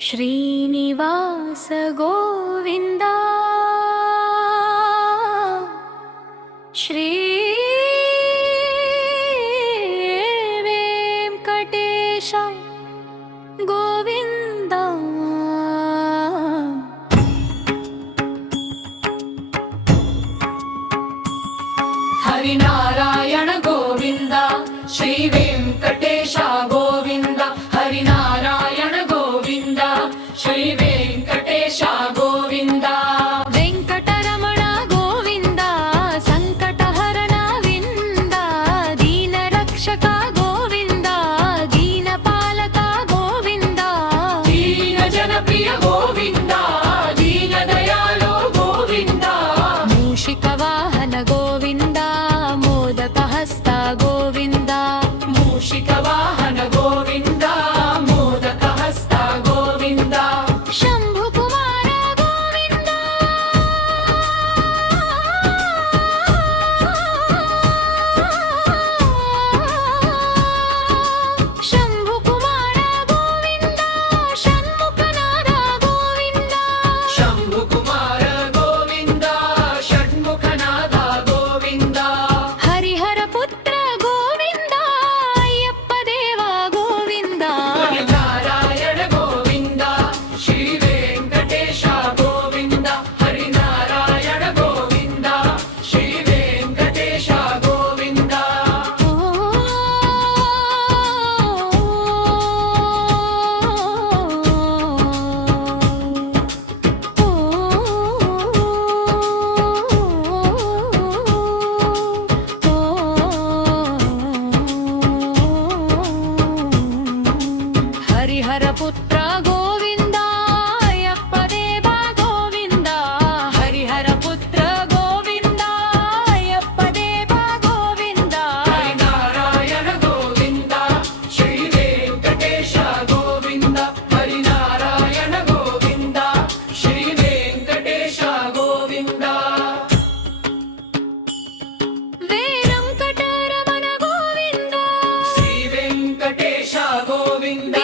Srinivas Govind Shri Venkatesh Govind Harinarayan Govind Shri Venkatesh Govind Harinarayan Govind Shri Venkatesh Govind Venkataraman Govind संकटहरण wind दीनरक्षक Govind दीनपालक Govind दीनजनप्रिय Govind दीनदयालो Govind मूषिकवाहन Govind मोदकहस्त Govind मूषिकवाहन Govind मोदकहस्त Govind शम्भुकुमार Govind शम्भुकुमार Govind षण्मुखनाद Govind शम्भुकुमार Govind Shanmukhanath Govind Hariharaputra Govind अय्यप्पदेव Govind Harinarayan Govind Shri Venkatesh Govind Harinarayan Govind Shri Venkatesh Govind Hariharaputra Govind अय्यप्पदेव Govind Hariharaputra Govind अय्यप्पदेव Govind Harinarayan Govind Shri Venkatesh Govind Harinarayan Govind Shri Venkatesh Govind Venkataraman Govind Shri Venkatesh Govind